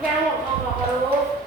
Jangan.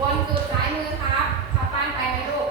บนคือซ้ายมือครับขับปานไปไหมลูก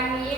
วันนี้